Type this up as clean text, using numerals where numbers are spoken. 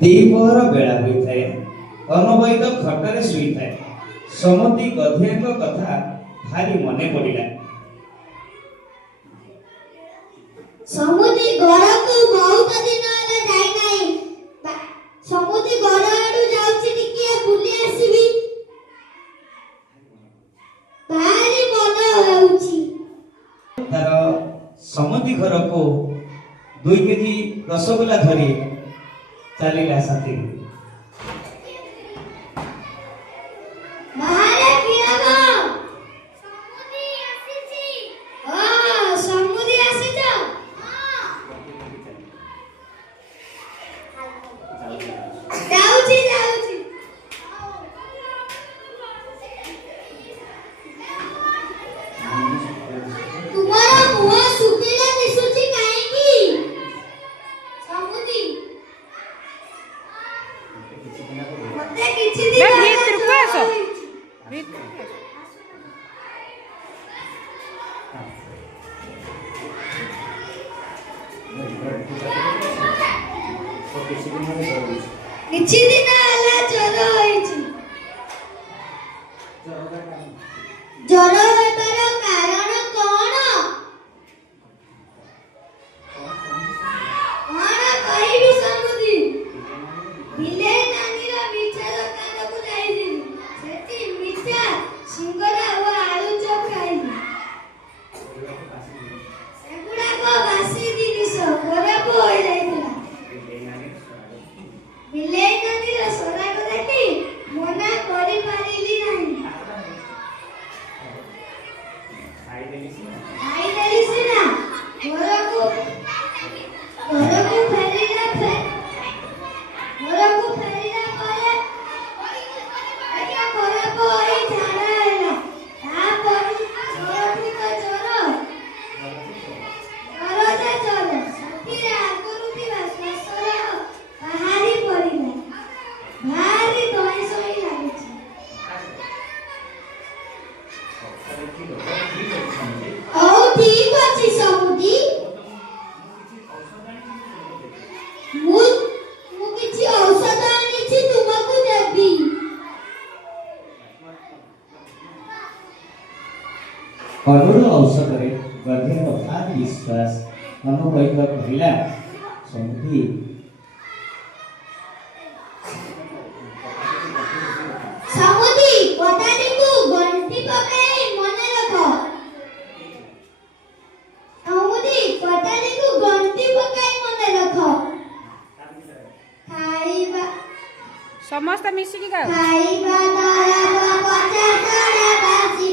द्विपहर बेला होइଥାଏ। ଅନବହିତ ଖଟରେ ଶୋଇଥାଏ। ସମୁଦି ଗଧିଆଙ୍କ କଥା ଭାରି ମନେ ପଡ଼ିଲା। ସମୁଦି ଘରକୁ ବହୁତ ଦିନ ହେଲା ଯାଇ ନାହିଁ। ସମୁଦି ଘର ଆଡୁ ଯାଉଛି, ଟିକିଏ ବୁଲି ଆସିବି। ଭାରି ମନ ହେଉଛି। ତାର ସମୁଦି ଘରକୁ 2 କେଜି ରସଗୋଲା ଧରି ଚାଲିଲା ସାଥୀ। କିଛି ଦିନ ହେଲା ଜ୍ୱର ହୋଇଛି। ଜ୍ୱର ହେବାର କାରଣ କଣ? କଣ କହିବି ସମୁଦି? ବିଲେଇ ନାନୀର ମିଠା ଦୋକାନକୁ ଯାଇଥିଲି। ସେଠି ମିଠା ସିଙ୍ଗଡ଼ା ଓ ଆଳୁଚପ ଖାଇଲି। ସେଗୁଡ଼ାକ ବାସି ଜିନିଷ, ଖରାପ ହୋଇଯାଇଥିଲା। ବିଲେଇ ନାନୀର ସରାଗ ଦେଖି ମନା କରିପାରିଲି ନାହିଁ। ଖାଇଦେଲି ସିନା। ଘରକୁ ଫେରିଲା ପରେ ପେଟ ଖରାପ ହୋଇ ଝାଡ଼ା ହେଲା। ତାପରେ ସର୍ବାଧିକ ଜ୍ୱର। ସେଥିରେ ଆଗରୁ ଥିବା ଶ୍ୱାସରୋଗ ବାହାରି ପଡ଼ିଲା। ଭାରି ଧଇଁ ସଇଁ ଲାଗୁଛି। ହଉ ଠିକ ଅଛି ସମୁଦି, ମୁଁ କିଛି ଔଷଧ ଆଣିଛି, ତୁମକୁ ଦେବି। କରୁଣ ଔଷଧରେ ଗଧିଆର ଭାରି ବିଶ୍ୱାସ। ଅନବହିତ କହିଲା, ସମୁଦି ସମୁଦି କଥାଟିକୁ ଗଣ୍ଠି ପକାଇ ମନେ ରଖ। ସମୁଦି କଥାଟିକୁ ଗଣ୍ଠି ପକାଇ ମନେ ରଖ। ଖାଇବା ସମସ୍ତେ ମିଶିକି ଗାଅ। ଖାଇବା ଦ୍ୱାରା ବାସି